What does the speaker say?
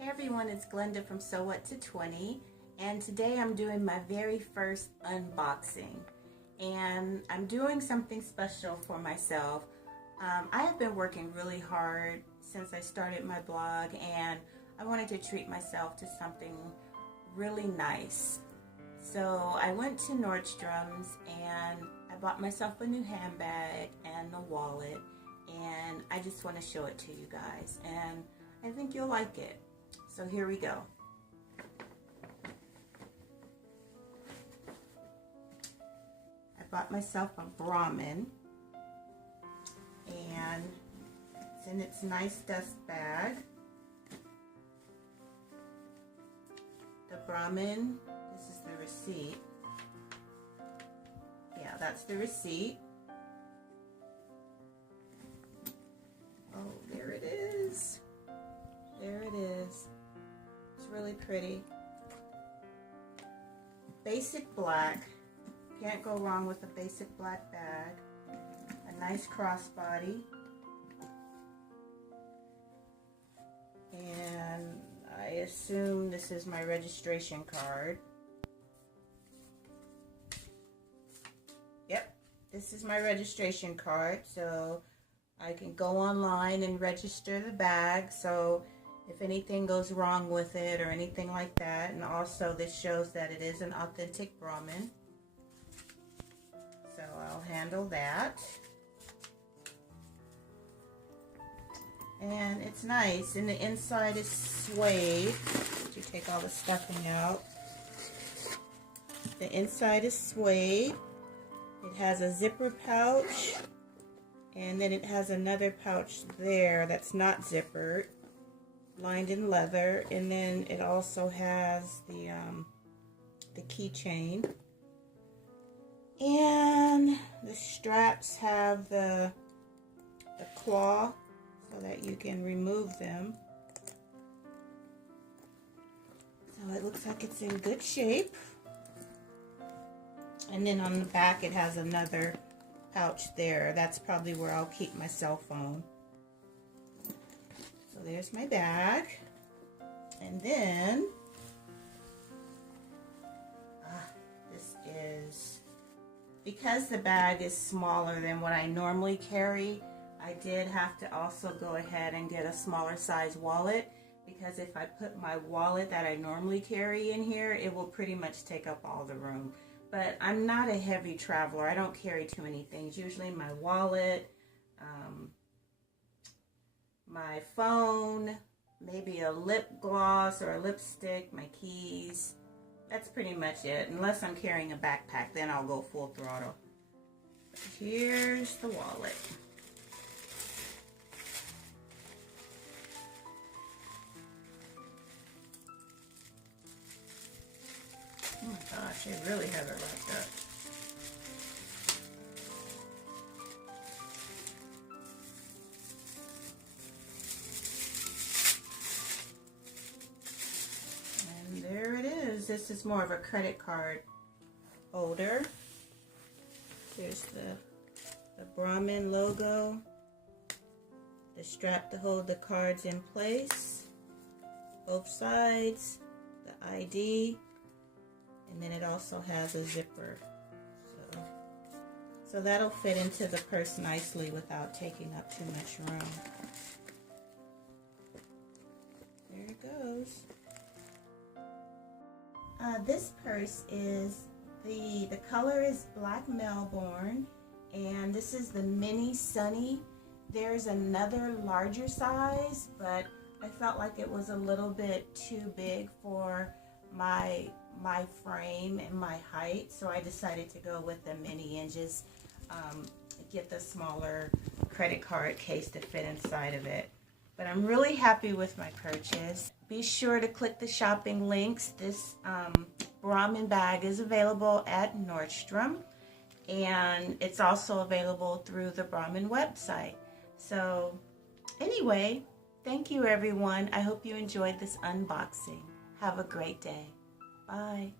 Hey everyone, it's Glenda from So What to 20, and today I'm doing my very first unboxing, and I'm doing something special for myself. I have been working really hard since I started my blog, and I wanted to treat myself to something really nice. So I went to Nordstrom's and I bought myself a new handbag and a wallet, and I just want to show it to you guys, and I think you'll like it. So here we go. I bought myself a Brahmin, and it's in its nice dust bag. The Brahmin, this is the receipt. Yeah, that's the receipt. Oh, there it is. There it is. It's really pretty. Basic black. Can't go wrong with a basic black bag. A nice crossbody. And I assume this is my registration card. Yep, this is my registration card. So I can go online and register the bag. So if anything goes wrong with it or anything like that. And also this shows that it is an authentic Brahmin. So I'll handle that. And it's nice. And the inside is suede. You take all the stuffing out. The inside is suede. It has a zipper pouch. And then it has another pouch there that's not zippered, lined in leather, and then it also has the keychain, and the straps have the claw so that you can remove them. So it looks like it's in good shape. And then on the back it has another pouch there. That's probably where I'll keep my cell phone. So there's my bag, and then this is, because the bag is smaller than what I normally carry, I did have to also go ahead and get a smaller size wallet, because if I put my wallet that I normally carry in here, it will pretty much take up all the room. But I'm not a heavy traveler. I don't carry too many things. Usually my wallet, my phone, maybe a lip gloss or a lipstick, my keys. That's pretty much it. Unless I'm carrying a backpack, then I'll go full throttle. But here's the wallet. Oh my gosh, they really have it wrapped up. And there it is. This is more of a credit card holder. There's the Brahmin logo, the strap to hold the cards in place, both sides, the ID, and then it also has a zipper. So that'll fit into the purse nicely without taking up too much room. There it goes. This purse is, the color is Black Melbourne, and this is the Mini Sunny. There's another larger size, but I felt like it was a little bit too big for my frame and my height, so I decided to go with the mini and just get the smaller credit card case to fit inside of it. But I'm really happy with my purchase. Be sure to click the shopping links. This Brahmin bag is available at Nordstrom, and it's also available through the Brahmin website. So anyway, thank you everyone. I hope you enjoyed this unboxing. Have a great day. Bye.